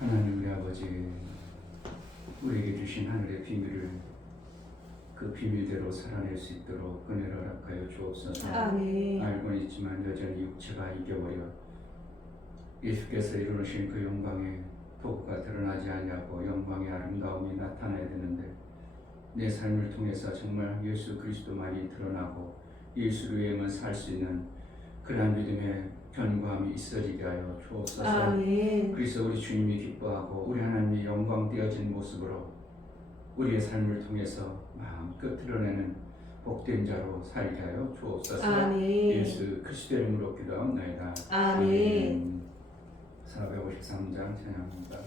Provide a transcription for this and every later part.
하나님 우리 아버지, 우리에게 주신 하늘의 비밀을 그 비밀대로 살아낼 수 있도록 은혜를 허락하여 주옵소서. 아멘. 알고는 있지만 여전히 육체가 이겨버려 예수께서 이루신 그 영광의 도구가 드러나지 아니하고 영광의 아름다움이 나타나야 되는데, 내 삶을 통해서 정말 예수 그리스도만이 드러나고 예수를 위해만 살 수 있는 그러한 믿음의 견고함이 있어지게 하여 주옵소서. 아멘. 그래서 우리 주님이 기뻐하고 우리 하나님이 영광되어진 모습으로 우리의 삶을 통해서 마음껏 드러내는 복된 자로 살게 하여 주옵소서. 아멘. 예수 그리스도의 이름으로 기도하옵나이다. 아멘. 453장 찬양합니다.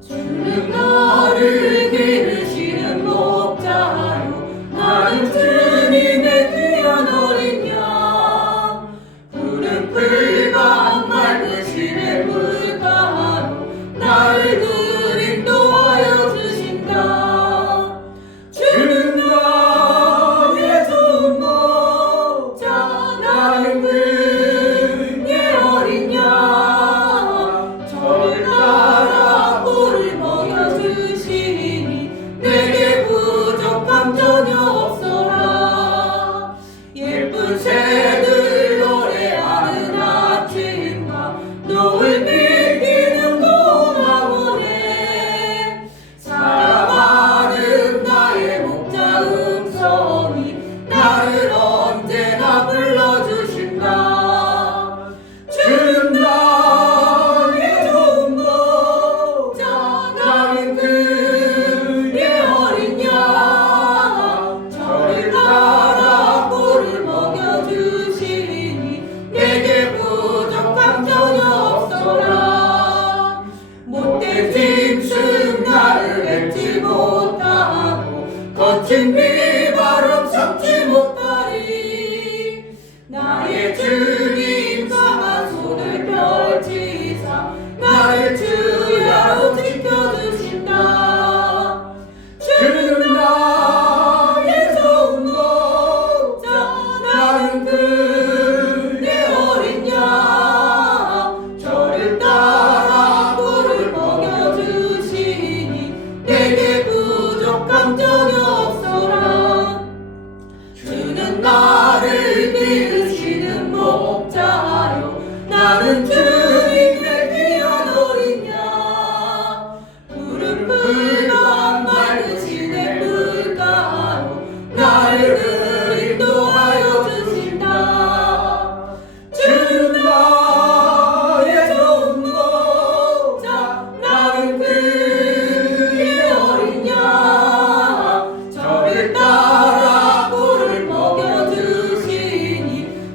주는 나를 기르시는 목자요, 나는 주님의 귀한 어린 양. 푸른 풀과 맑으시는 물가로 나를 늘 인도하여 주신다. 주는 나의 좋은 목자, 나는 그의 어린 양. 저를 따라 꿀을 먹여주시니 내게 부족함 전혀 없어라. 예쁜 새들 노래하는 아침과 노을 비기는 봄나무네. 사랑하는 나의 목자 음성이 나를 언제나 불러주신다. 주는 나의 좋은 목자, 나는 그의 어린 양. 저를 따라 꿀을 먹여주시니 내게 부족함 전혀 없어라. 못된 짐승 나를 뱉지 못하고 거친 비바람 참지 못하리. 나의 주님 강한 손을 펼치사 나를 주야로 지켜주신다. 주는 나의 좋은 목자, 나는 그의 어린 양. 저를 따라 꿀을 먹여주시니 내게 부족함 전혀 없어라. 주는 나를 기르시는 목자요, 나는 주님의 귀한 어린 양. 푸른 풀과 맑으시는 물가로 나를 인도하여 주신다. 주는 나의 좋은 목자, 나는 그의 어린 양. 저를 따라 꿀을 먹여주시니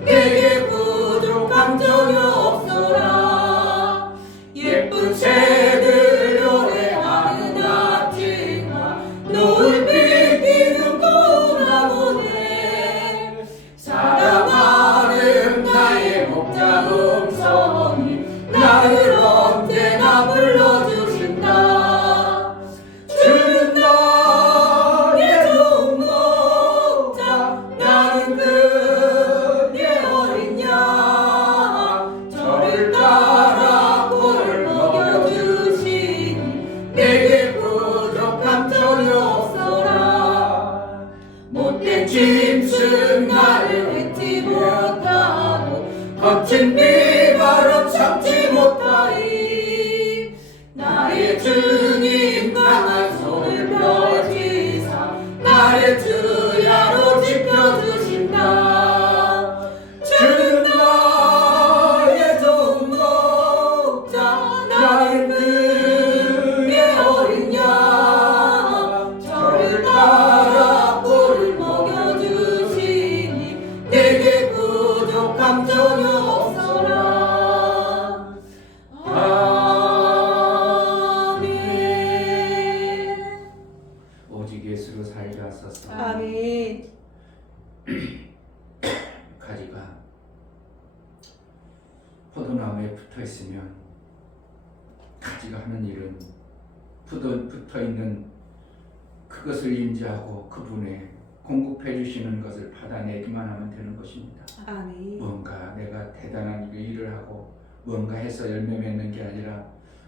내게 부족함 전혀 없어라. 예쁜 새들 노래하는 아침과 노을 비기는 봄나무네. 사랑하는 나의 목자 음성이 나를 언제나 불러주신다. 주는 나의 좋은 목자, 나는 그의 어린 양. 저를 따라 꿀을 먹여주시니 내게 부족함 전혀 없어라. 못된 짐승 나를 뱉지 못하고 거친 비바람 참지 못하리. 나의 주님 강한 손을 펼치사 나를 주야로 지켜주신다. 주는 나의 좋은 목자, 나는 그의 어린 양. 저를 따라 꿀을 먹여주시니 내게 부족함 전혀 없어라. 아멘. 오직 예수로 살게 하소서. 아멘. 가지가 포도나무에 붙어 있으면 가지가 하는 일은 붙어 있는 그것을 인지하고 그분의 공급해 주시는 것을 받아내기만 하면 되는 것입니다. 아멘. 뭔가 내가 대단한 일을 하고 뭔가 해서 열매 맺는 게 아니라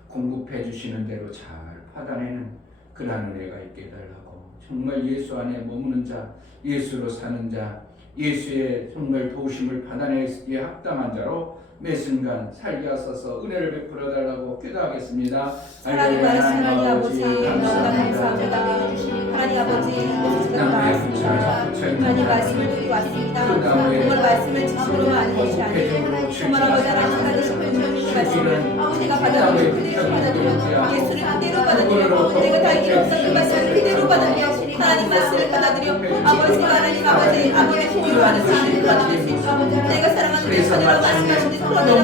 공급해 주시는 대로 잘 받아내는 그러한 은혜가 있게 달라고, 정말 예수 안에 머무는 자, 예수로 사는 자, 예수의 정말 도우심을 받아내기에 합당한 자로 매 순간 살게 하소서 은혜를 베풀어 달라고 기도하겠습니다. 하나님 말씀 하나님 아버지 감사합니다. 하나님 아버지 하나님 말씀을 듣고 왔습니다. 정말 말씀을 지식으로만 아는 것이 아니고 정말 아버지 하나님 받으신 말씀을 제가 받아들여 그대로 받아들여 예수를 그대로 받아들여 내가 달기 없던 그 말씀을 그대로 받아들여 하나님 말씀을 받아들여 아버지 아버지 통일을 하는 수 있는 그런 될수 있어. 내가 사랑하는 내 자녀로 말씀하신 듯 그런 내가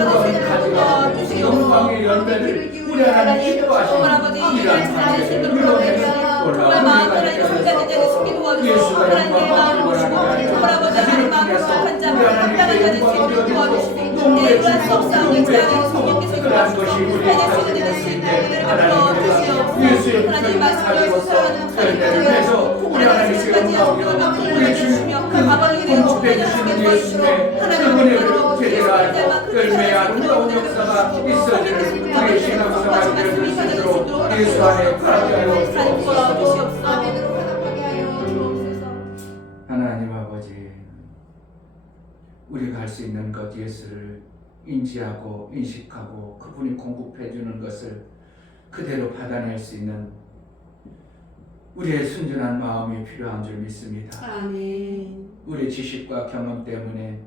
될수 있어. 영광의 열매를 우리 하나님 정말 아버지 이들을 사랑하는 생각으로 받아들여 정말 마음 하나님 성장의 자를 숨기고 도와주시고 하나님 내 마음을 보시고 정말 아버지 하나님 마음으로 한 자로 합당한 자를 숨기고 도와주시고 내 구할 수 없어 하는 자를 성령께서 도와주시고 해낼 수 있는 수 있는 은혜를 베풀어 주시옵소서. 하나님 말씀을 사랑하는 자들을 우리 하나님까지 정말 막걸리를 주시며 아버지를 축복해 주시옵소서. 하나님으로 제대로 열매 아름다운 역사가 있어지는 우리 신앙생활을 이룰 수 있도록 예수 안에 거하게 하여 주옵소서. 하나님 아버지, 우리가 할 수 있는 것 예수를 인지하고 인식하고 그분이 공급해 주는 것을 그대로 받아낼 수 있는 우리의 순전한 마음이 필요한 줄 믿습니다. 아멘. 우리의 지식과 경험 때문에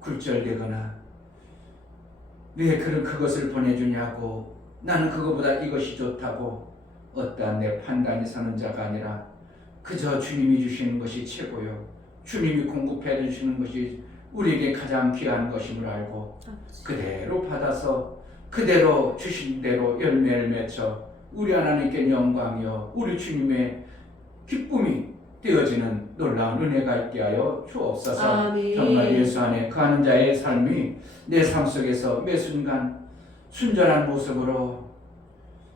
굴절되거나 왜 그것을 보내주냐고, 나는 그거보다 이것이 좋다고 어떠한 내 판단이 서는 자가 아니라 그저 주님이 주시는 것이 최고요, 주님이 공급해 주시는 것이 우리에게 가장 귀한 것임을 알고 그대로 받아서 그대로 주신 대로 열매를 맺어 우리 하나님께 영광이요 우리 주님의 기쁨이 되어지는 놀라운 은혜가 있게 하여 주옵소서. 아멘. 정말 예수 안에 거하는 자의 삶이 내 삶 속에서 매 순간 순전한 모습으로,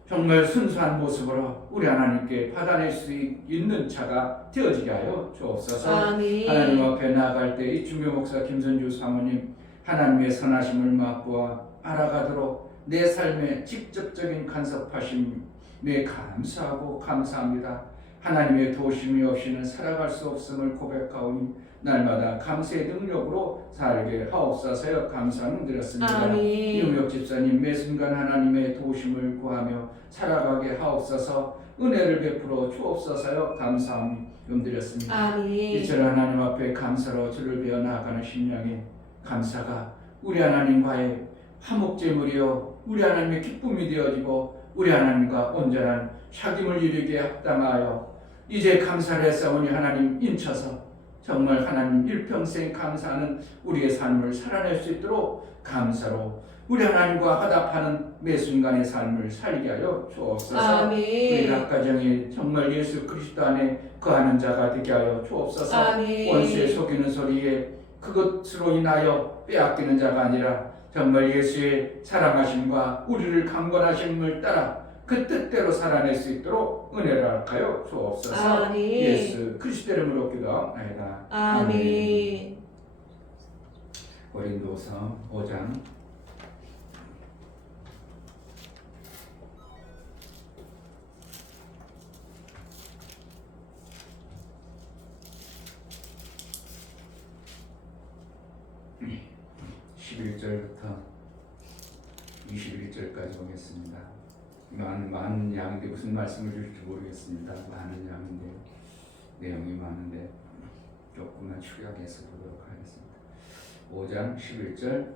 정말 순수한 모습으로 우리 하나님께 받아낼 수 있는 자가 되어지게 하여 주옵소서. 아멘. 하나님 앞에 나아갈 때 이 중교 목사 김선주 사모님 하나님의 선하심을 맛보아 알아가도록 내 삶에 직접적인 간섭하심에 감사하고 감사합니다. 하나님의 도우심이 없이는 살아갈 수 없음을 고백하오니 날마다 감사의 능력으로 살게 하옵소서. 감사는 드렸습니다. 이용혁 집사님 매 순간 하나님의 도우심을 구하며 살아가게 하옵소서. 은혜를 베풀어 주옵소서. 감사함 드렸습니다. 이처럼 하나님 앞에 감사로 주를 배워 나아가는 심령의 감사가 우리 하나님과의 화목제물이요 우리 하나님의 기쁨이 되어지고 우리 하나님과 온전한 사귐을 이루기에 합당하여 이제 감사를 했사오니 하나님 인쳐서 정말 하나님 일평생 감사하는 우리의 삶을 살아낼 수 있도록 감사로 우리 하나님과 화답하는 매 순간의 삶을 살게 하여 주옵소서. 우리 각 가정이 정말 예수 그리스도 안에 거하는 자가 되게 하여 주옵소서. 원수의 속이는 소리에 그것으로 인하여 빼앗기는 자가 아니라 정말 예수의 사랑하심과 우리를 강권하심을 따라 그 뜻대로 살아낼 수 있도록 은혜를 할까요? 주옵소서. 예수 그리스도 이름으로 기도하옵나이다. 아멘. 고린도서 5장 11절부터 21절까지 보겠습니다. 많은 양인데 무슨 말씀을 줄지 모르겠습니다. 많은 양인데 내용이 많은데 조금만 축약해서 보도록 하겠습니다. 5장 11절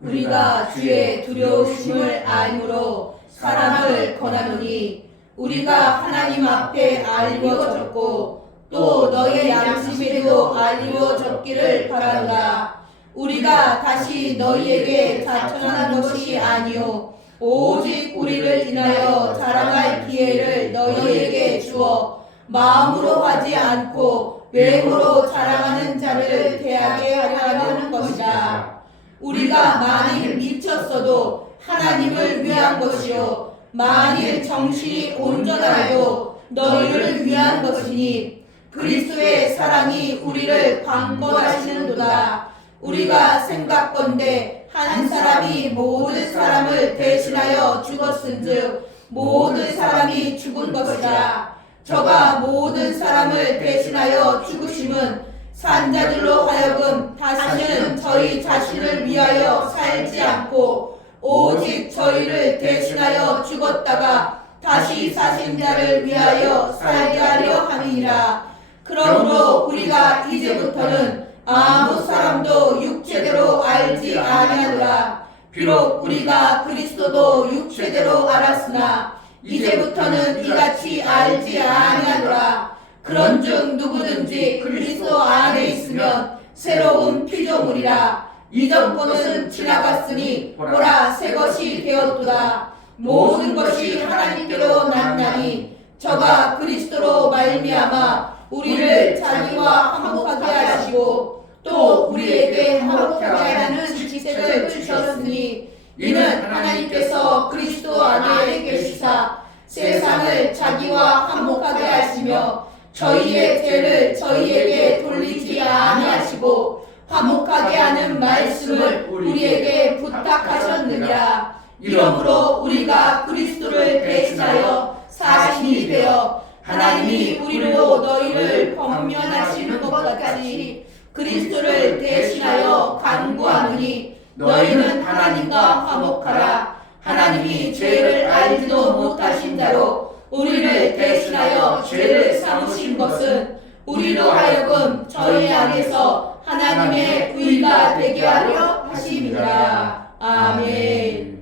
우리가 주의 두려우심을 알므로 사람을 권하노니 우리가 하나님 앞에 알리워졌고 또 너의 양심에도 알리워졌기를 바란다. 우리가 다시 너희에게 자천한 것이 아니요 오직 우리를 인하여 자랑할 기회를 너희에게 주어 마음으로 하지 않고 외모로 자랑하는 자를 대하게 하려 하는 것이다. 우리가 만일 미쳤어도 하나님을 위한 것이요 만일 정신이 온전하여도 너희를 위한 것이니 그리스도의 사랑이 우리를 강권하시는도다. 우리가 생각건대 한 사람이 모든 사람을 대신하여 죽었은즉 모든 사람이 죽은 것이라. 저가 모든 사람을 대신하여 죽으심은 산자들로 하여금 다시는 저희 자신을 위하여 살지 않고 오직 저희를 대신하여 죽었다가 다시 사신 자를 위하여 살게 하려 함이니라. 그러므로 우리가 이제부터는 아무 사람도 육체대로 알지 아니하노라. 비록 우리가 그리스도도 육체대로 알았으나 이제부터는 이같이 알지 아니하노라. 그런즉 누구든지 그리스도 안에 있으면 새로운 피조물이라. 이전 것은 지나갔으니 보라 새 것이 되었도다. 모든 것이 하나님께로 났나니 저가 그리스도로 말미암아 우리를 자기와 화목하게 하시고 또 우리에게 화목하게 하는 직책을 주셨으니 이는 하나님께서 그리스도 안에 계시사 세상을 자기와 화목하게 하시며 저희의 죄를 저희에게 돌리지 아니하시고 화목하게 하는 말씀을 우리에게 부탁하셨느니라. 이러므로 우리가 그리스도를 대신하여 사신이 되어 하나님이 우리로 너희를 권면하시는 것 같이 그리스도를 대신하여 간구하노니 너희는 하나님과 화목하라. 하나님이 죄를 알지도 못하신 자로 우리를 대신하여 죄를 삼으신 것은 우리로 하여금 저희 안에서 하나님의 의가 되게 하려 하심이라. 아멘.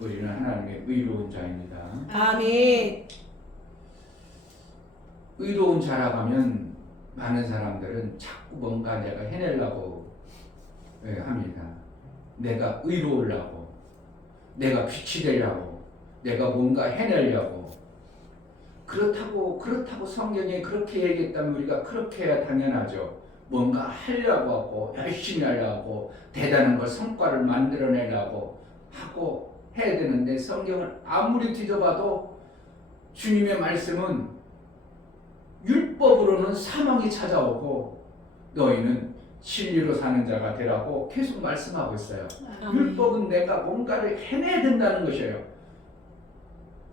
우리는 하나님의 의로운 자입니다. 아멘. 의로운 자라고 하면 많은 사람들은 자꾸 뭔가 내가 해내려고 합니다. 내가 의로우려고, 내가 빛이 되려고, 내가 뭔가 해내려고. 그렇다고 성경에 그렇게 얘기했다면 우리가 그렇게 해야 당연하죠. 뭔가 하려고 하고 열심히 하려고 대단한 걸 성과를 만들어내려고 하고 해야 되는데 성경을 아무리 뒤져봐도 주님의 말씀은 율법으로는 사망이 찾아오고 너희는 진리로 사는 자가 되라고 계속 말씀하고 있어요. 율법은 내가 뭔가를 해내야 된다는 것이에요.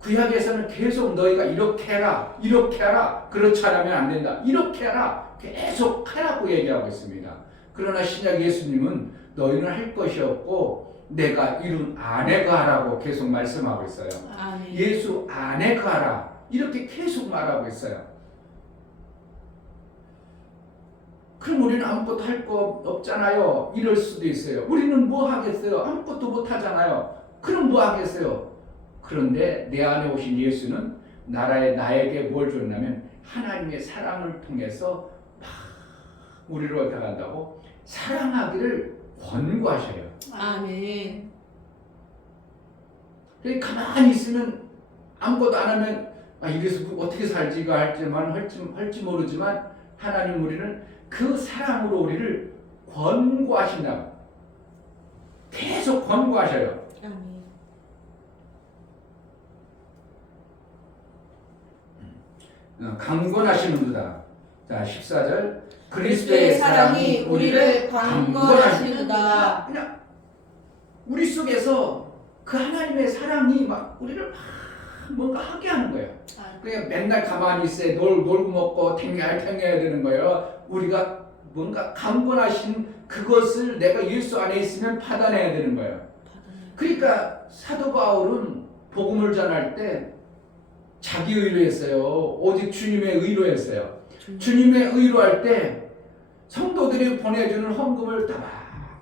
구약에서는 계속 너희가 이렇게 해라, 이렇게 하라, 그렇지 않으면 안 된다, 이렇게 하라, 계속 하라고 얘기하고 있습니다. 그러나 신약 예수님은 너희는 할 것이 없고 내가 이룬 아내가 하라고 계속 말씀하고 있어요. 아멘. 예수 아내가 하라, 이렇게 계속 말하고 있어요. 그럼 우리는 아무것도 할 거 없잖아요. 이럴 수도 있어요. 우리는 뭐 하겠어요? 아무것도 못 하잖아요. 그럼 뭐 하겠어요? 그런데 내 안에 오신 예수는 나에게 뭘 줬냐면 하나님의 사랑을 통해서 막 우리를 어떻게 한다고? 사랑하기를 권고하셔요. 아멘. 가만히 있으면 아무것도 안 하면 이래서 어떻게 살지가 할지 모르지만 하나님 우리는 그 사랑으로 우리를 권고하신다. 계속 권고하셔요. 아멘. 강권하시는도다. 자, 14절. 그리스도의 사랑이 우리를 강권하시는도다. 그냥 우리 속에서 그 하나님의 사랑이 막 우리를 막 뭔가 하게 하는 거예요. 그냥 맨날 가만히 있어야 놀고 먹고 탱겨야 되는 거예요. 우리가 뭔가 강권하신 그것을 내가 예수 안에 있으면 받아내야 되는 거예요. 그러니까 사도 바울은 복음을 전할 때 자기 의로 했어요. 오직 주님의 의로 했어요. 주님의 의로 할 때 성도들이 보내주는 헌금을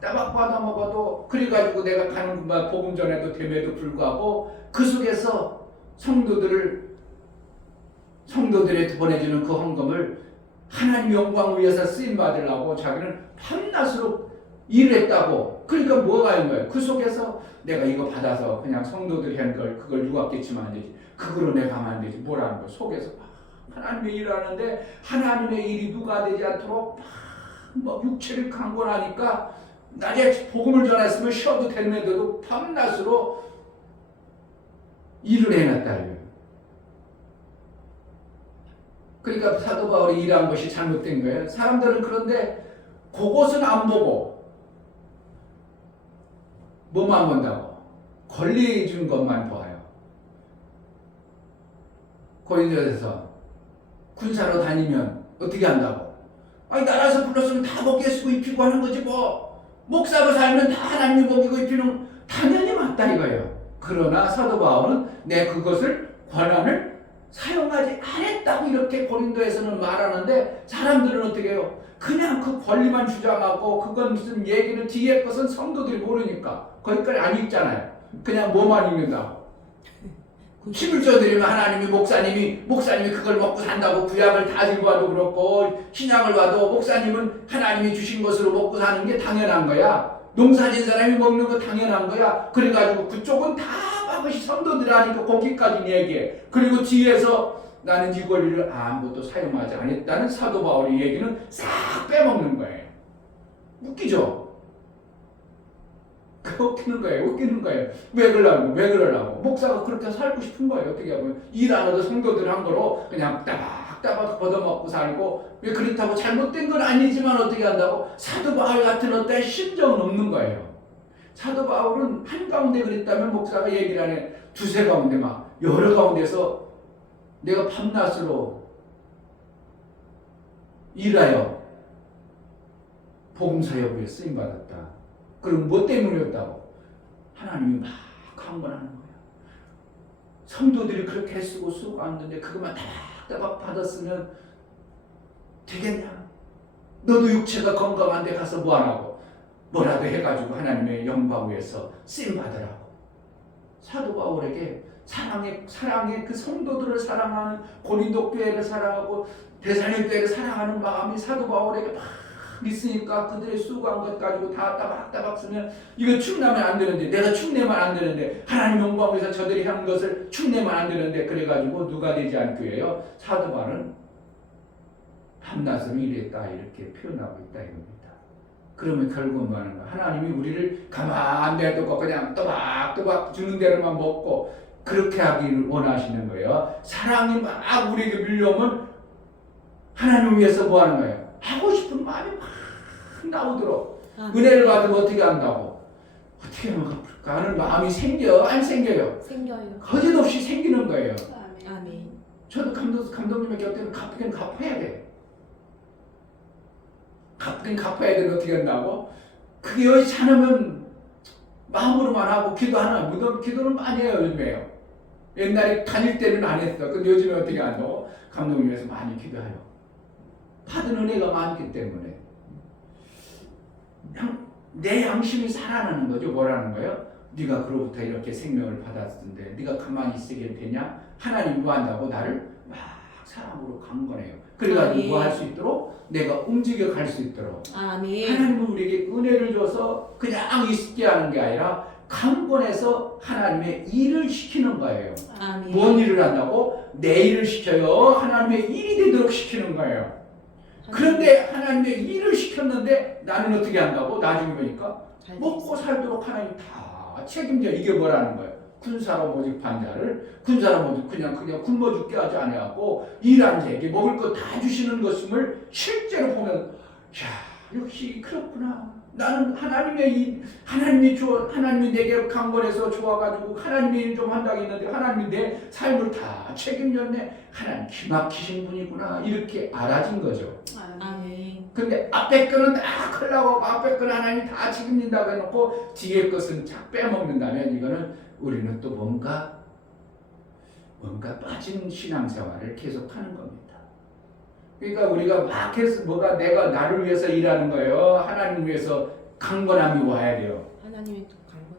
따박 받아 먹어도 그래가지고 내가 가는 복음 전에도 됨에도 불구하고 그 속에서 성도들이 보내주는 그 헌금을 하나님 영광을 위해서 쓰임 받으려고 자기는 밤낮으로 일했다고. 그러니까 뭐가 있는 거예요? 그 속에서 내가 이거 받아서 그냥 성도들이 한 걸 그걸 누가 깨치면 안 되지. 그거로 내가 하면 안 되지. 뭐라는 거야? 속에서 하나님의 일을 하는데 하나님의 일이 누가 되지 않도록 막 육체를 강권하니까 낮에 복음을 전했으면 쉬어도 되는데도 밤낮으로 일을 해놨다. 그러니까 사도 바울이 일한 것이 잘못된 거예요. 사람들은 그런데 그것은 안 보고 뭐만 본다고? 권리 준 것만 봐요. 고린도에서 군사로 다니면 어떻게 한다고? 아니 나라에서 불렀으면 다 먹게 쓰고 입히고 하는 거지 뭐. 목사로 살면 다 하나님이 먹이고 입히는 당연히 맞다 이거예요. 그러나 사도 바울은 내 그것을 권한을 사용하지 않았다고 이렇게 고린도에서는 말하는데 사람들은 어떻게 해요? 그냥 그 권리만 주장하고 그건 무슨 얘기는 뒤에 것은 성도들이 모르니까 거기까지 안 읽잖아요. 그냥 뭐만 읽는다고. 11조 드리면 하나님이 목사님이 그걸 먹고 산다고 구약을 다 들고 와도 그렇고 신약을 봐도 목사님은 하나님이 주신 것으로 먹고 사는 게 당연한 거야. 농사진 사람이 먹는 거 당연한 거야. 그래가지고 그쪽은 다 그것이 성도들 하니까 거기까지 얘기해. 그리고 뒤에서 나는 이 권리를 아무것도 사용하지 않았다는 사도 바울의 얘기는 싹 빼먹는 거예요. 웃기죠? 웃기는 거예요. 왜 그러려고? 목사가 그렇게 살고 싶은 거예요. 어떻게 하면 일 안 해도 성도들 한 거로 그냥 따박따박 걷어먹고 살고 왜 그렇다고 잘못된 건 아니지만 어떻게 한다고? 사도 바울 같은 어떤 심정은 없는 거예요. 사도 바울은 한가운데 그랬다면 목사가 얘기를 안 해. 두세 가운데 막 여러 가운데서 내가 밤낮으로 일하여 복음 사역에 쓰임받았다. 그럼 뭐 때문이었다고? 하나님이 막 강권하는 거야. 성도들이 그렇게 애쓰고 수고하는데 그것만 따박따박 받았으면 되겠냐? 너도 육체가 건강한데 가서 뭐하라고? 뭐라도 해가지고 하나님의 영광 위에서 쓰임받으라고. 사도 바울에게 사랑의 그 성도들을 사랑하는 고린도 교회를 사랑하고 데살로니가 교회를 사랑하는 마음이 사도 바울에게 막 있으니까 그들의 수고한 것 가지고 다 따박따박 쓰면 이거 축내면 안 되는데 내가 축내면 안 되는데 하나님 영광 위에서 저들이 한 것을 축내면 안 되는데 그래가지고 누가 되지 않고요. 사도 바울은 밤낮으로 일했다 이렇게 표현하고 있다 이겁니다. 그러면 결국은 뭐 하는 거야? 하나님이 우리를 가만 놔두고 그냥 또박또박 주는 대로만 먹고 그렇게 하기를 원하시는 거예요. 사랑이 막 우리에게 밀려오면 하나님을 위해서 뭐 하는 거예요? 하고 싶은 마음이 막 나오도록 은혜를 받으면 어떻게 한다고? 어떻게 하면 갚을까 하는 마음이 생겨? 안 생겨요? 생겨요. 거짓없이 생기는 거예요. 아멘. 저도 감독님의 곁에는 갚긴 갚아야 돼. 갚긴 갚아야 되는 어떻게 한다고? 그게 여의치 않으면 마음으로만 하고 기도하나 무덤 기도는 많이 해요 요즘에요. 옛날에 다닐 때는 안 했어. 근데 요즘에 어떻게 한다고? 감독님에서 많이 기도해요. 받은 은혜가 많기 때문에 내 양심이 살아나는 거죠. 뭐라는 거예요? 네가 그로부터 이렇게 생명을 받았는데 네가 가만히 있으게 되냐? 하나님 뭐 한다고? 나를 막 사랑으로 강건해요. 그래가지고 뭐 할 수 있도록? 내가 움직여 갈 수 있도록. 아멘. 하나님은 우리에게 은혜를 줘서 그냥 있게 하는 게 아니라 강권해서 하나님의 일을 시키는 거예요. 아멘. 뭔 일을 한다고? 내 일을 시켜요. 하나님의 일이 되도록 시키는 거예요. 그런데 하나님의 일을 시켰는데 나는 어떻게 한다고? 나중에 보니까 먹고 살도록 하나님 다 책임져. 이게 뭐라는 거예요? 군사로 모집한 자를 군사로 모집 그냥 굶어 죽게 하지 아니하고 일한 자에게 먹을 거 다 주시는 것임을 실제로 보면 야 역시 그렇구나. 나는 하나님이 내게 강권해서 좋아가지고 하나님의 일 좀 한다고 했는데 하나님이 내 삶을 다 책임졌네. 하나님 기막히신 분이구나. 이렇게 알아진 거죠. 아멘. 근데 앞에 거는 다 하려고 앞에 거는 하나님이 다 책임진다고 해놓고 뒤에 것은 착 빼먹는다면 이거는 우리는 또 뭔가 빠진 신앙생활을 계속하는 겁니다. 그러니까 우리가 막 해서 내가 나를 위해서 일하는 거예요. 하나님 위해서 강건함이 와야 돼요. 하나님의 또 강건함이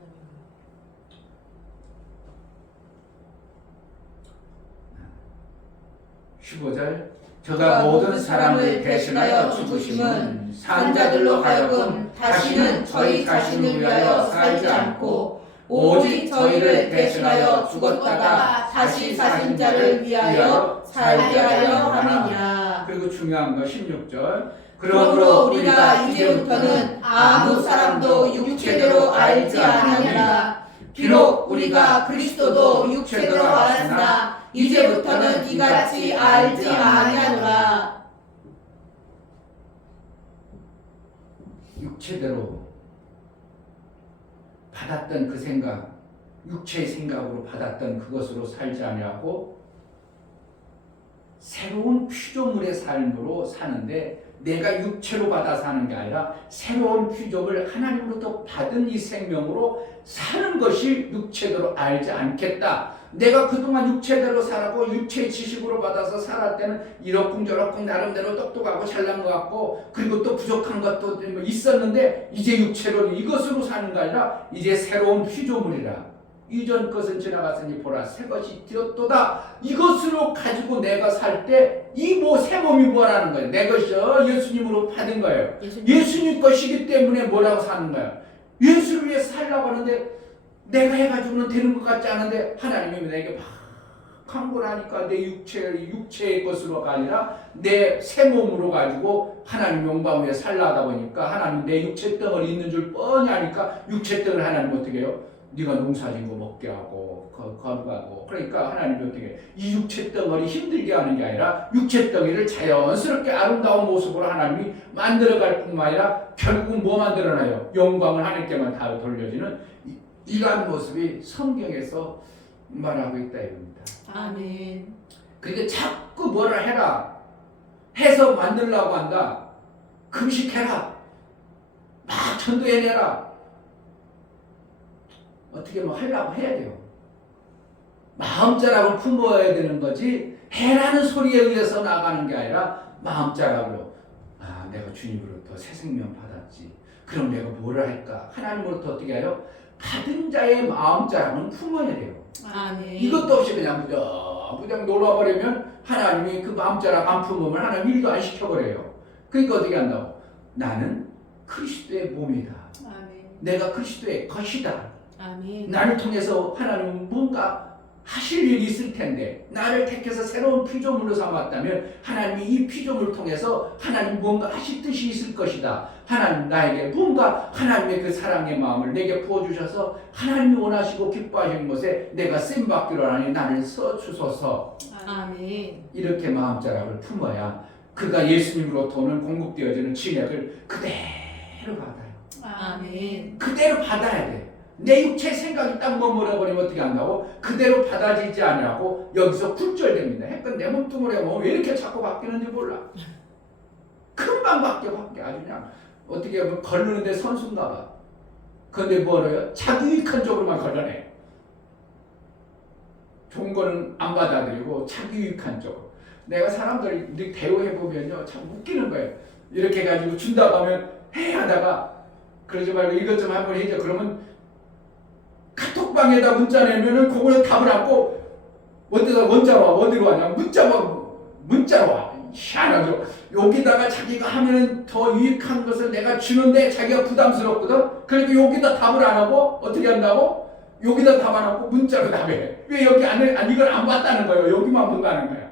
15절 저가 모든 사람을 대신하여 죽으심은 산자들로 하여금 다시는 저희 자신을 위하여 살지 않고 오직 저희를 대신하여 죽었다가 다시 사신 자를 위하여 살게 하려 함이냐. 그리고 중요한 거 16절 그러므로 우리가 이제부터는 아무 사람도 육체대로 알지 아니하리라. 비록 우리가 그리스도도 육체대로 알았으나 이제부터는 이같이 알지 아니하노라. 육체대로 받았던 그 생각, 육체의 생각으로 받았던 그것으로 살지 아니하고 새로운 피조물의 삶으로 사는데, 내가 육체로 받아 사는 게 아니라 새로운 피조물 하나님으로부터 받은 이 생명으로 사는 것이 육체대로 알지 않겠다. 내가 그동안 육체대로 살았고 육체의 지식으로 받아서 살았을 때는 이러쿵저러쿵 나름대로 똑똑하고 잘난 것 같고, 그리고 또 부족한 것도 있었는데 이제 육체로 이것으로 사는 게 아니라 이제 새로운 피조물이라. 이전 것은 지나갔으니 보라 새 것이 되었도다. 이것으로 가지고 내가 살 때 이 새 몸이 뭐라는 거예요? 내 것이요 예수님으로 받은 거예요. 예수님 것이기 때문에 뭐라고 사는 거예요? 예수를 위해 살라고 하는데 내가 해가지고는 되는 것 같지 않은데 하나님이 내게 막 강구하니까 내 육체의 것으로가 아니라 내 새 몸으로 가지고 하나님 영광 위에 살라다 보니까 하나님 내 육체 덩어리 있는 줄 뻔히 아니까 육체 덩어리 하나님 어떻게 해요? 네가 농사진 거 먹게 하고 거룩하고, 그러니까 하나님이 어떻게 이 육체 덩어리 힘들게 하는 게 아니라 육체 덩어리를 자연스럽게 아름다운 모습으로 하나님이 만들어갈 뿐만 아니라 결국은 뭐 만들어놔요? 영광을 하나님께만 다 돌려지는 이러한 모습이 성경에서 말하고 있다 이겁니다. 아멘. 그러니까 자꾸 뭐라 해라 해서 만들려고 한다. 금식해라, 막 전도해내라, 어떻게 뭐 하려고 해야 돼요. 마음자락을 품어야 되는 거지 해라는 소리에 의해서 나가는 게 아니라 마음자락으로 내가 주님으로부터 새 생명 받았지. 그럼 내가 뭐를 할까? 하나님으로부터 어떻게 해요? 받은 자의 마음자락은 품어야 돼요. 아멘. 이것도 없이 그냥 무정 놀아버리면 하나님이 그 마음자락 안 품으면 하나님 일도 안 시켜버려요. 그러니까 어떻게 한다고? 나는 그리스도의 몸이다. 아멘. 내가 그리스도의 것이다. 아멘. 나를 통해서 하나님은 뭔가 하실 일이 있을 텐데, 나를 택해서 새로운 피조물로 삼았다면 하나님이 이 피조물을 통해서 하나님 뭔가 하실 뜻이 있을 것이다. 하나님 나에게 뭔가 하나님의 그 사랑의 마음을 내게 부어주셔서 하나님이 원하시고 기뻐하시는 곳에 내가 쓰임받기로 하니 나를 써주소서. 아멘. 이렇게 마음자락을 품어야 그가 예수님으로부터 오는 공급되어지는 진액을 그대로 받아요. 아멘. 그대로 받아야 돼. 내 육체 생각이 딱 머물러버리면 어떻게 한다고? 그대로 받아지지 않냐고 여기서 굴절됩니다. 그러니까 내 몸뚱아리가 뭐 왜 이렇게 자꾸 바뀌는지 몰라. 금방 바뀌어 아주 그냥 어떻게 보면 걸르는데 선수인가 봐. 그런데 뭐래요? 자기 유익한 쪽으로만 걸러내. 좋은 거는 안 받아들이고 자기 유익한 쪽으로. 내가 사람들 대우해보면요 참 웃기는 거예요. 이렇게 해가지고 준다고 하면 해 하다가 그러지 말고 이것 좀 한번 해줘. 그러면 카톡방에다 문자 내면은 그거는 답을 안고 어디로 와냐? 문자로 와. 희한하죠. 여기다가 자기가 하면은 더 유익한 것을 내가 주는데 자기가 부담스럽거든. 그러니까 여기다 답을 안 하고 어떻게 한다고? 여기다 답 안 하고 문자로 답해. 왜 여기 안에 이걸 안 봤다는 거예요. 여기만 본다는 거야.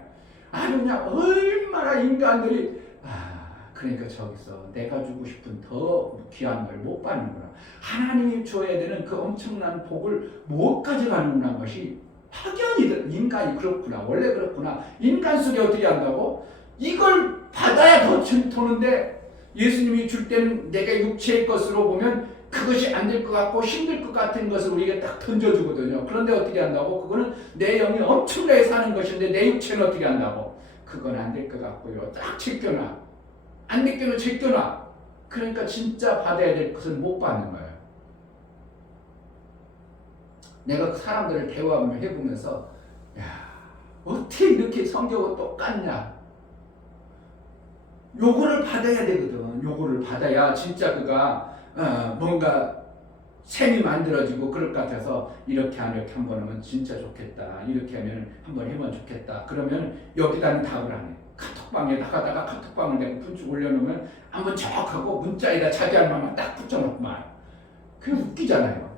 아주 그냥 얼마나 인간들이 그러니까 저기서 내가 주고 싶은 더 귀한 걸 못 받는구나. 하나님이 줘야 되는 그 엄청난 복을 못 가져가는구나 것이 확연히 인간이 그렇구나. 원래 그렇구나. 인간 속에 어떻게 한다고? 이걸 받아야 더 도는데 예수님이 줄 때는 내가 육체의 것으로 보면 그것이 안 될 것 같고 힘들 것 같은 것을 우리에게 딱 던져주거든요. 그런데 어떻게 한다고? 그거는 내 영이 엄청나게 사는 것인데 내 육체는 어떻게 한다고? 그건 안 될 것 같고요. 딱 제껴놔. 안 믿기면 제껴놔. 그러니까 진짜 받아야 될 것은 못 받는 거예요. 내가 사람들을 대화해보면서 어떻게 이렇게 성경과 똑같냐. 요거를 받아야 되거든. 요거를 받아야 진짜 그가 뭔가 셈이 만들어지고 그럴 것 같아서 이렇게 한번 하면 진짜 좋겠다. 이렇게 하면 한번 해보면 좋겠다. 그러면 여기다는 답을 안 해. 카톡방에 나가다가 카톡방을 내가 분쭉 올려놓으면 한번 적 하고 문자에다 자기 할 말만 딱 붙여놓고 말. 그게 웃기잖아요.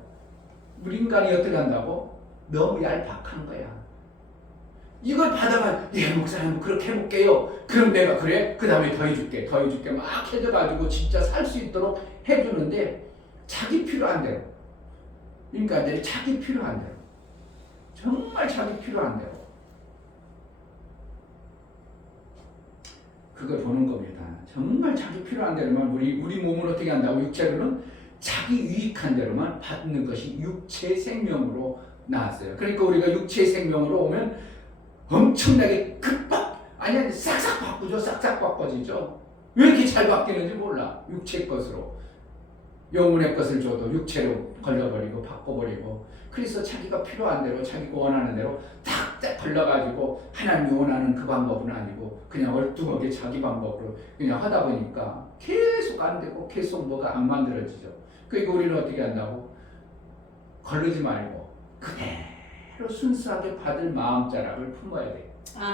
우리 인간이 어떻게 한다고? 너무 얄팍한 거야. 이걸 받아가 목사님 그렇게 해볼게요. 그럼 내가 그래? 그 다음에 더 해줄게 막 해줘가지고 진짜 살 수 있도록 해주는데 자기 필요한 대로, 인간들이 자기 필요한 대로, 정말 자기 필요한 대로 그걸 보는 겁니다. 정말 자기 필요한 대로만 우리 몸을 어떻게 한다고? 육체로는 자기 유익한 대로만 받는 것이 육체 생명으로 나왔어요. 그러니까 우리가 육체 생명으로 오면 엄청나게 급박 아니 싹싹 바꾸죠. 싹싹 바꿔지죠. 왜 이렇게 잘 바뀌는지 몰라. 육체 것으로 영혼의 것을 줘도 육체로 걸려버리고 바꿔버리고 그래서 자기가 필요한 대로 자기가 원하는 대로 탁탁 걸려가지고 하나님이 원하는 그 방법은 아니고 그냥 얼뚱하게 자기 방법으로 그냥 하다 보니까 계속 안 되고 계속 뭐가 안 만들어지죠. 그러니까 우리는 어떻게 한다고? 거르지 말고 그대로 순수하게 받을 마음자락을 품어야 돼요.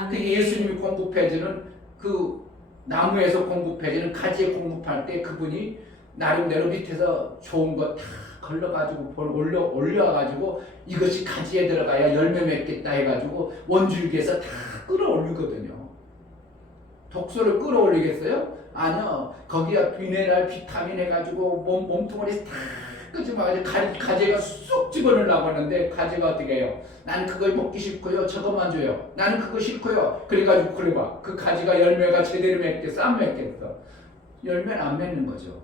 그게 예수님이 공급해주는 그 나무에서 공급해주는 가지에 공급할 때 그분이 나름대로 밑에서 좋은 거 다 걸러가지고 올려가지고 이것이 가지에 들어가야 열매 맺겠다 해가지고 원줄기에서 다 끌어올리거든요. 독소를 끌어올리겠어요? 아니요. 거기가 미네랄, 비타민 해가지고 몸뚱아리 다 끄집어가지고 가지가 쑥 집어넣으려고 하는데 가지가 어떻게 해요? 나는 그걸 먹기 싫고요. 저것만 줘요. 나는 그거 싫고요. 그래가지고 그래봐. 그 가지가 열매가 제대로 맺겠어? 안 맺겠어? 열매는 안 맺는 거죠.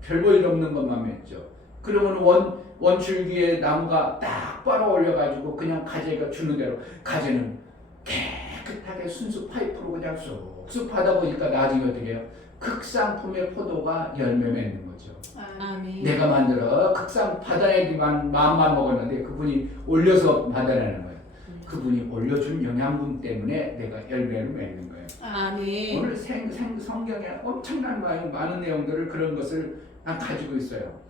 별 볼 일 없는 것만 맺죠. 그러면 원줄기에 나무가 딱 빨아 올려가지고 그냥 가지가 주는 대로 가지는 깨끗하게 순수 파이프로 그냥 쑥쑥 하다 보니까 나중에 어떻게 해요? 극상품의 포도가 열매 맺는 거죠. 아멘. 내가 만들어 극상 받아내기만 마음만 먹었는데 그분이 올려서 받아내는 거예요. 그분이 올려준 영양분 때문에 내가 열매를 맺는 거예요. 아멘. 오늘 성경에 엄청난 많은 내용들을 그런 것을 가지고 있어요.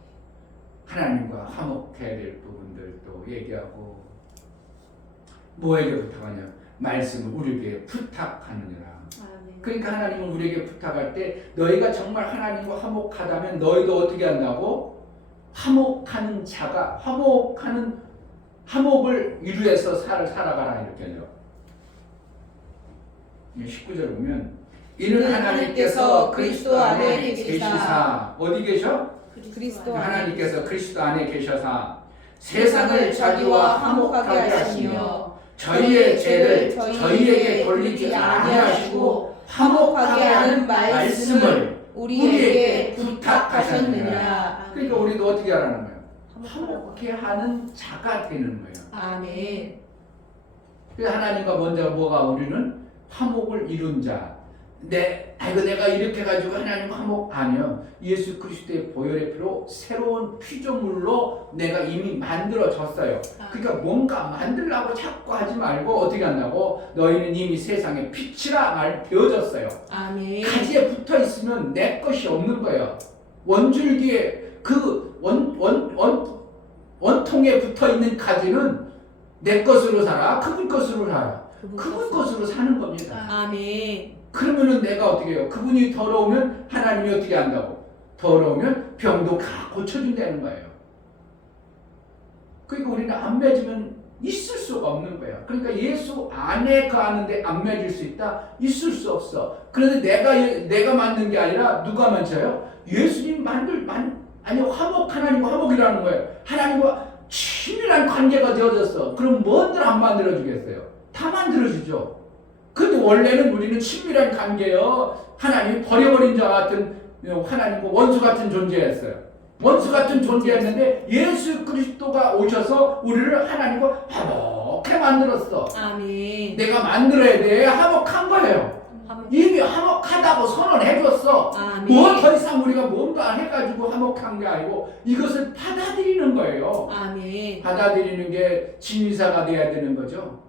하나님과 화목해야 될 부분들도 얘기하고 뭐에게 부탁하냐? 말씀을 우리에게 부탁하느니라. 그러니까 하나님은 우리에게 부탁할 때 너희가 정말 하나님과 화목하다면 너희도 어떻게 한다고? 화목하는 자가 화목을 이루어서 살아가라 이렇게 하죠. 19절 보면 이는 하나님께서 그리스도 안에 계시사 어디 계셔? 그리스도 하나님께서 그리스도 안에 계셔서 세상을 자기와 화목하게 하시며 저희의 죄를 저희에게 돌리지 아니하시고 화목하게 하는 말씀을 우리에게 부탁하셨느니라. 그러니까 우리도 어떻게 하라는 거예요? 화목하게 하는 자가 되는 거예요. 아멘. 그래서 하나님과 먼저 뭐가 우리는 화목을 이룬 자. 내가 이렇게 가지고 하나님 화목 아니요. 예수 그리스도의 보혈의 피로 새로운 피조물로 내가 이미 만들어졌어요. 그러니까 뭔가 만들려고 자꾸 하지 말고 어떻게 한다고? 너희는 이미 세상의 빛이라 말 되어졌어요. 아멘. 가지에 붙어 있으면 내 것이 없는 거예요. 원줄기에 그 원통에 붙어 있는 가지는 내 것으로 살아. 그분 것으로 살아. 그분 것으로 사는 겁니다. 아멘. 그러면은 내가 어떻게 해요? 그분이 더러우면 하나님이 어떻게 한다고? 더러우면 병도 다 고쳐준다는 거예요. 그러니까 우리는 안 맺으면 있을 수가 없는 거예요. 그러니까 예수 안에 거하는데 안 맺을 수 있다? 있을 수 없어. 그런데 내가 만든 게 아니라 누가 만져요? 예수님 하나님과 화목이라는 거예요. 하나님과 친밀한 관계가 되어졌어. 그럼 뭔들 안 만들어주겠어요? 다 만들어주죠. 근데 원래는 우리는 친밀한 관계요. 하나님이 버려버린 자 같은 하나님과 원수 같은 존재였어요. 원수 같은 존재였는데 예수 그리스도가 오셔서 우리를 하나님과 화목해 만들었어. 아멘. 내가 만들어야 돼. 화목한 거예요. 이미 화목하다고 선언해줬어. 뭐 더 이상 우리가 몸도 안 해가지고 화목한 게 아니고 이것을 받아들이는 거예요. 아멘. 받아들이는 게 진리사가 돼야 되는 거죠.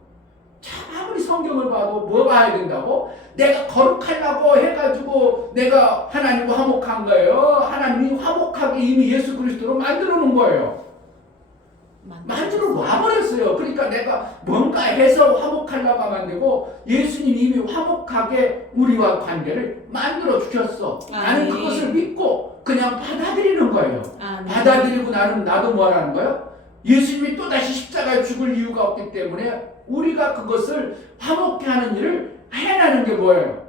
참 아무리 성경을 봐도 뭐 봐야 된다고? 내가 거룩하려고 해가지고 내가 하나님과 화목한 거예요. 하나님이 화목하게 이미 예수 그리스도로 만들어 놓은 거예요. 만들어 놔버렸어요. 그러니까 내가 뭔가 해서 화목하려고 하면 안 되고 예수님이 이미 화목하게 우리와 관계를 만들어 주셨어. 나는 그것을 믿고 그냥 받아들이는 거예요. 받아들이고 나도 뭐 하라는 거예요? 예수님이 또다시 십자가에 죽을 이유가 없기 때문에 우리가 그것을 화목케 하는 일을 해내는 게 뭐예요?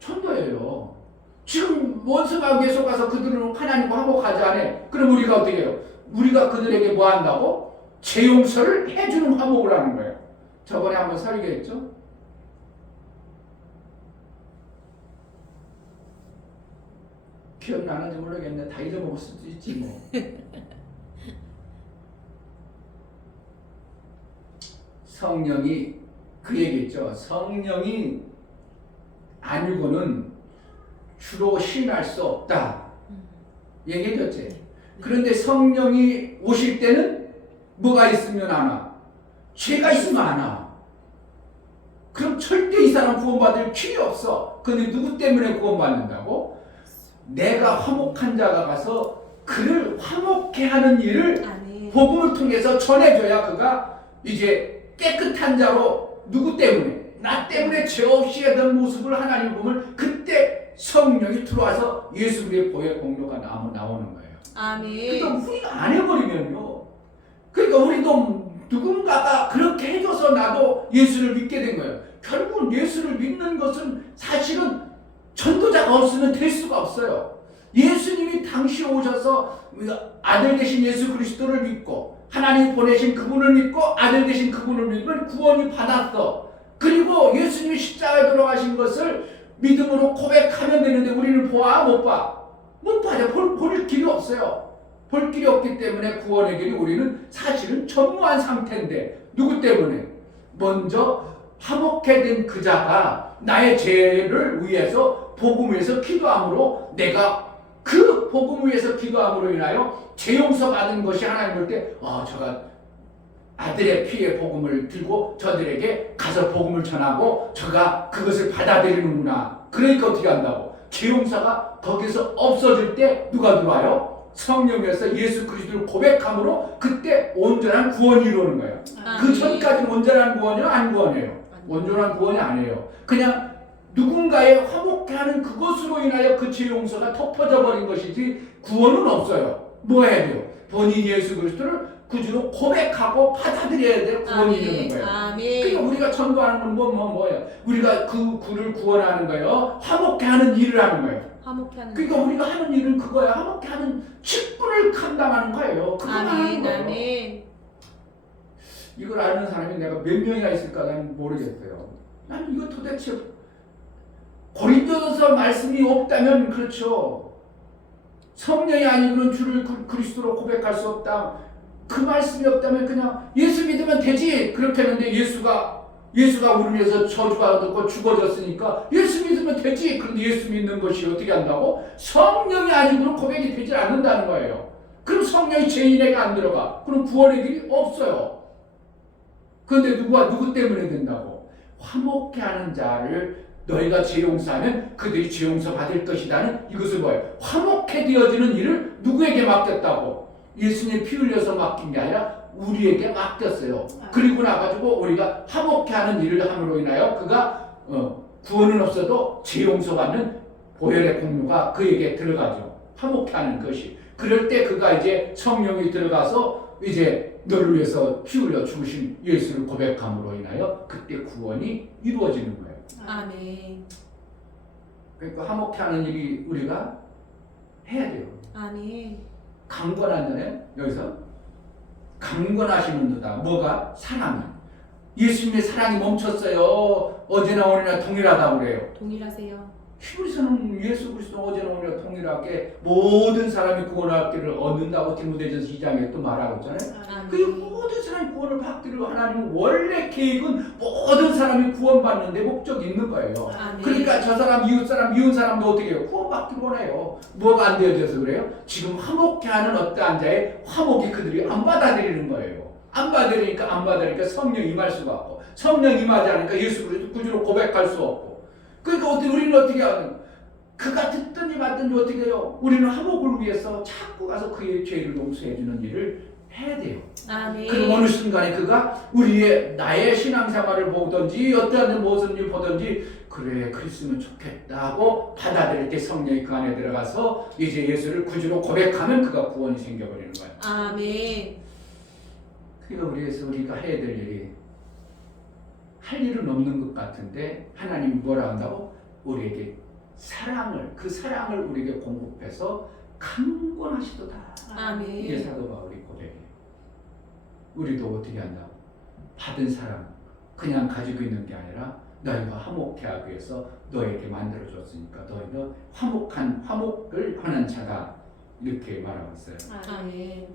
전도예요. 지금 원수가 계속 가서 그들은 하나님과 화목하지 않아. 그럼 우리가 어떻게 해요? 우리가 그들에게 뭐 한다고? 죄 용서를 해주는 화목을 하는 거예요. 저번에 한번 설교했죠? 기억나는지 모르겠네. 다 잊어먹을 수도 있지 뭐. 성령이 그 얘기했죠. 성령이 아니고는 주로 시인할 수 없다. 얘기해줬지. 그런데 성령이 오실 때는 뭐가 있으면 안 와? 죄가 있으면 안 와. 그럼 절대 이 사람 구원받을 필요 없어. 근데 누구 때문에 구원받는다고? 내가 화목한 자가 가서 그를 화목해 하는 일을 복음을 통해서 전해줘야 그가 이제 깨끗한 자로 누구 때문에? 나 때문에 죄 없이 하던 모습을 하나님 보면 그때 성령이 들어와서 예수 그리스도의 보혈 공로가 나오는 거예요. 아멘. 그러니까 우리가 안 해버리면요. 그러니까 우리도 누군가가 그렇게 해줘서 나도 예수를 믿게 된 거예요. 결국은 예수를 믿는 것은 사실은 전도자가 없으면 될 수가 없어요. 예수님이 당시 오셔서 아들 되신 예수 그리스도를 믿고 하나님 보내신 그분을 믿고 아들 되신 그분을 믿으면 구원이 받았어. 그리고 예수님이 십자가에 돌아가신 것을 믿음으로 고백하면 되는데 우리는 보아 못 봐? 못 봐요. 볼 길이 없어요. 볼 길이 없기 때문에 구원의 길이 우리는 사실은 전무한 상태인데 누구 때문에? 먼저 화목해 된 그 자가 나의 죄를 위해서 복음을 위해서 기도함으로 내가 그 복음을 위해서 기도함으로 인하여 죄 용서 받은 것이 하나님 볼 때 저가 아들의 피의 복음을 들고 저들에게 가서 복음을 전하고 저가 그것을 받아들이는구나. 그러니까 어떻게 한다고? 죄 용서가 거기서 없어질 때 누가 들어와요? 성령에서 예수 그리스도를 고백함으로 그때 온전한 구원이 이루어지는 거예요. 그 전까지는 온전한 구원이요? 안 구원이에요? 온전한 구원이 아니에요. 그냥 누군가의 화목해하는 그것으로 인하여 그 죄 용서가 덮어져 버린 것이지 구원은 없어요. 뭐 해야 돼요? 본인 예수 그리스도를 구주로 고백하고 받아들여야 될 구원이 있는 거예요. 그러니까 우리가 전도하는 건 뭐예요? 우리가 그 구를 구원하는 거예요. 화목해하는 일을 하는 거예요. 그러니까 우리가 하는 일은 그거야. 화목해하는 직분을 감당하는 거예요. 그거만 하는 거예요. 이걸 아는 사람이 내가 몇 명이나 있을까 나는 모르겠어요. 나는 이거 도대체 고린도전서 말씀이 없다면 그렇죠. 성령이 아니고는 주를 그리스도로 고백할 수 없다. 그 말씀이 없다면 그냥 예수 믿으면 되지. 그렇게 했는데 예수가 우리를 위해서 저주가 듣고 죽어졌으니까 예수 믿으면 되지. 그런데 예수 믿는 것이 어떻게 한다고? 성령이 아니고는 고백이 되지 않는다는 거예요. 그럼 성령이 죄인에게 안 들어가. 그럼 구원의 길이 없어요. 그런데 누구 때문에 된다고? 화목해 하는 자를 너희가 죄 용서하면 그들이 죄 용서 받을 것이다는 이것은 뭐예요? 화목해 되어지는 일을 누구에게 맡겼다고? 예수님 피 흘려서 맡긴 게 아니라 우리에게 맡겼어요. 그리고 나가지고 우리가 화목해 하는 일을 함으로 인하여 그가 구원은 없어도 죄 용서 받는 보혈의 공로가 그에게 들어가죠. 화목해 하는 것이. 그럴 때 그가 이제 성령이 들어가서 이제 너를 위해서 피 흘려 죽으신 예수를 고백함으로 인하여 그때 구원이 이루어지는 거예요. 아멘. 그러니까 화목해 하는 일이 우리가 해야 돼요. 아멘. 강권하잖아요. 여기서 강권하시는 듯다. 뭐가? 사랑이. 예수님의 사랑이 멈췄어요. 어제나 오늘이나 동일하다고 그래요. 동일하세요. 히브리서는 예수 그리스도 어제나 오늘이나 동일하게 모든 사람이 구원할 길을 얻는다고 디모데전서 2장에 또 말하고 있잖아요. 그 모든 사람이 구원을 받기를 하나님은 원래 계획은 모든 사람이 구원받는 데 목적이 있는 거예요. 그러니까 저 사람, 이웃 사람, 미운 사람도 어떻게 해요? 구원받기를 원해요. 뭐가 안 되어져서 그래요? 지금 화목해하는 어떠한 자의 화목이 그들이 안 받아들이는 거예요. 안 받아들이니까 성령 임할 수가 없고, 성령 임하지 않으니까 예수 그리스도 구주로 고백할 수 없고. 그러니까 우리는 어떻게 하는? 그가 듣든지 말든지 어떻게 해요? 우리는 화목을 위해서 자꾸 가서 그의 죄를 용서해 주는 일을 해야 돼요. 그럼 어느 순간에 그가 나의 신앙생활을 보든지 어떠한 무엇을 보든지 그래 그랬으면 좋겠다 하고 받아들일 때 성령이 그 안에 들어가서 이제 예수를 구주로 고백하면 그가 구원이 생겨버리는 거예요. 아멘. 그러니까 우리가 해야 될 일이 할 일은 없는 것 같은데 하나님이 뭐라 한다고? 우리에게 그 사랑을 우리에게 공급해서 강권하시도다. 아멘. 이게 사도 바울이 고백이에요. 우리도 어떻게 한다고? 받은 사랑 그냥 가지고 있는 게 아니라 너희가 화목케 하기 위해서 너에게 만들어줬으니까 너희는 화목을 하는 자다. 이렇게 말하고 있어요. 아멘.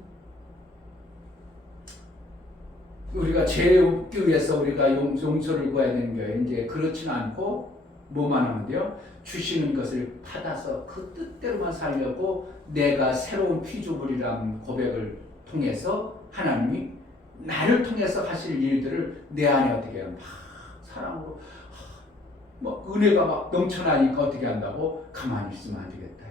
우리가 죄 없기 위해서 우리가 용서를 구해야 되는 거예요. 이제 그렇지는 않고 뭐만 하면 돼요? 주시는 것을 받아서 그 뜻대로만 살려고 내가 새로운 피조물이라는 고백을 통해서 하나님이 나를 통해서 하실 일들을 내 안에 어떻게 해요? 막 사랑으로 막 은혜가 막 넘쳐나니까 어떻게 한다고? 가만히 있으면 안 되겠다.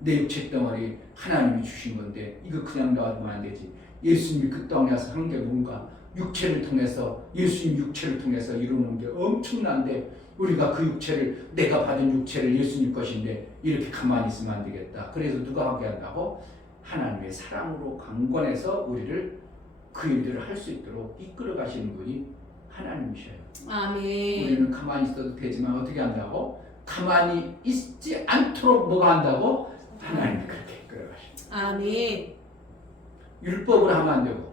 내 육체 덩어리 하나님이 주신 건데 이거 그냥 놔두면 안 되지. 예수님이 그 땅에 와서 한 게 뭔가 육체를 통해서 예수님 육체를 통해서 이루는 게 엄청난데 우리가 그 육체를 내가 받은 육체를 예수님 것인데 이렇게 가만히 있으면 안 되겠다. 그래서 누가 하게 한다고? 하나님의 사랑으로 강권해서 우리를 그 일들을 할 수 있도록 이끌어 가시는 분이 하나님이셔요. 아멘. 우리는 가만히 있어도 되지만 어떻게 한다고? 가만히 있지 않도록 뭐가 한다고? 하나님이 그렇게 이끌어 가십니다. 아멘. 율법으로 하면 안 되고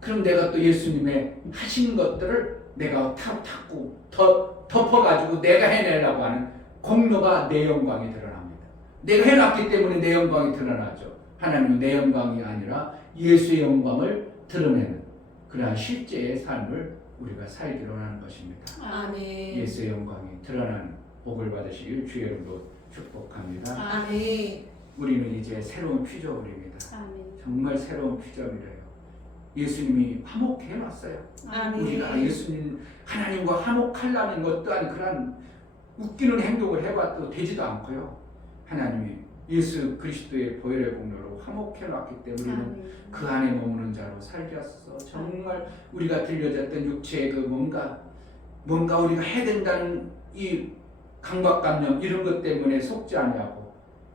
그럼 내가 또 예수님의 하신 것들을 내가 자꾸 덮어가지고 내가 해내려고 하는 공로가 내 영광이 드러납니다. 내가 해놨기 때문에 내 영광이 드러나죠. 하나님은 내 영광이 아니라 예수의 영광을 드러내는 그러한 실제의 삶을 우리가 살기로 하는 것입니다. 아멘. 예수의 영광이 드러나는 복을 받으시길 주의 이름으로 축복합니다. 아멘. 우리는 이제 새로운 피조물입니다. 아멘. 정말 새로운 피조물이에요. 예수님이 화목해 해놨어요. 아멘. 우리가 예수님 하나님과 화목하려는 것 또한 그런 웃기는 행동을 해봐도 되지도 않고요. 하나님이 예수 그리스도의 보혈의 공로로 화목해 놨기 때문에 우리는 그 안에 머무는 자로 살게 하소서. 정말 우리가 들려졌던 육체의 그 뭔가 우리가 해야 된다는 이 강박관념 이런 것 때문에 속지 아니하고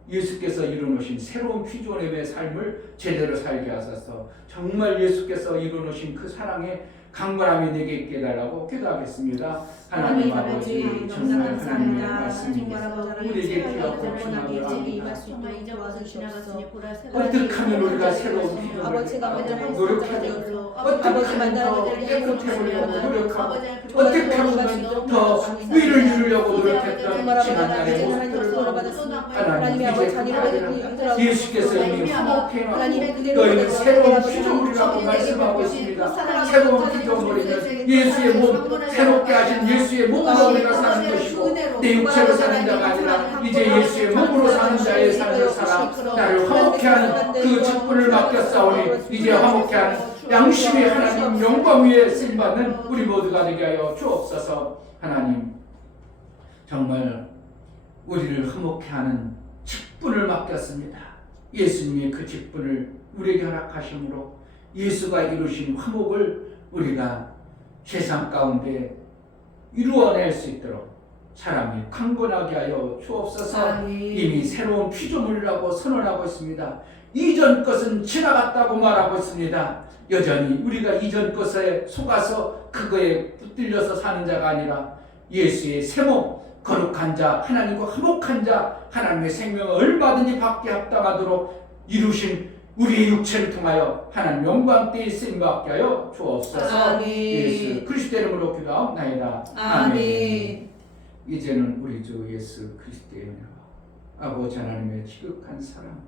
예수께서 이루어놓으신 새로운 피조물의 삶을 제대로 살게 하소서. 정말 예수께서 이루어놓으신 그 사랑의 강건함이 내게 있게 해달라고 기도하겠습니다. 하나님 아버지 정말 하나님의 말씀이 우리에게 귀하고 중요한 어떻게 하면 우리가 새로운 피조물을 노력하고 어떻게 하면 더 깨끗해보려고 노력하고 어떻게 하면 더 위를 이루려고 노력했던 지난 날의 모습들을 하나님 이제 예수께서 이미 화목해놓고 너희는 새로운 피조물이라고 말씀하고 있습니다. 새로운 피조물이는 예수의 몸 새롭게 하신 예수의 몸으로 우리가 사는 것이고 내 육체로 사는 자가 아니라 이제 예수의 몸으로 사는 자의 삶을 살아 나를 화목해 하는 그 직분을 맡겼사오니 이제 화목해 하는 양심의 하나님 영광 위에 쓰임받는 우리 모두가 되게 하여 주옵소서. 하나님 정말 우리를 화목해 하는 직분을 맡겼습니다. 예수님의 그 직분을 우리에게 허락하심으로 예수가 이루신 화목을 우리가 세상 가운데 이루어낼 수 있도록 사람이 강건하게 하여 주옵소서. 이미 새로운 피조물이라고 선언하고 있습니다. 이전 것은 지나갔다고 말하고 있습니다. 여전히 우리가 이전 것에 속아서 그거에 붙들려서 사는 자가 아니라 예수의 새몸 거룩한 자 하나님과 화목한 자 하나님의 생명을 얼마든지 받게 합당하도록 이루신 우리의 육체를 통하여 하나님 영광때에 쓰임받게 하여 주옵소서. 예수 그리스도의 이름으로 기도하옵나이다. 아멘. 이제는 우리 주 예수 그리스도의 은혜와 아버지 하나님의 지극한 사랑과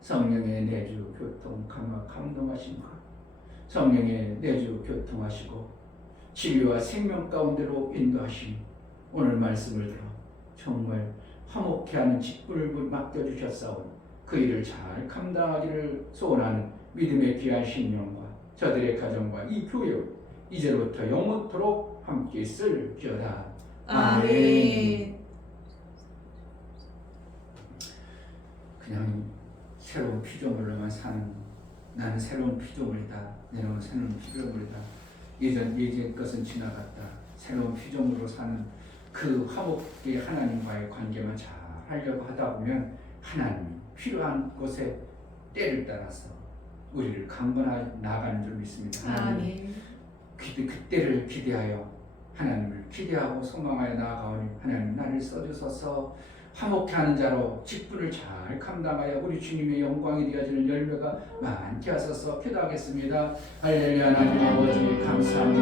성령의 내주 교통 강화 감동하심과 성령의 내주 교통하시고 진리와 생명 가운데로 인도하심 오늘 말씀을 들어 정말 화목해 하는 직분을 맡겨주셨사오니 그 일을 잘 감당하기를 소원하는 믿음의 귀한 신령과 저들의 가정과 이 교회 이제부터 영원토록 함께 있을지어다. 아멘. 그냥 새로운 피조물로만 사는 나는 새로운 피조물이다. 내는 새로운 피조물이다. 예전 것은 지나갔다. 새로운 피조물로 사는 그 화목의 하나님과의 관계만 잘 하려고 하다 보면 하나님이 필요한 곳에 때를 따라서 우리를 강건하게 나아가는 줄 믿습니다. 하나님 그때를 기대하여 하나님을 기대하고 소망하여 나아가오니 하나님 나를 써주소서. 화목해 하는 자로 직분을 잘 감당하여 우리 주님의 영광이 되어지는 열매가 많게 하소서. 기도하겠습니다. 할렐루야. 하나님 아버지 감사합니다.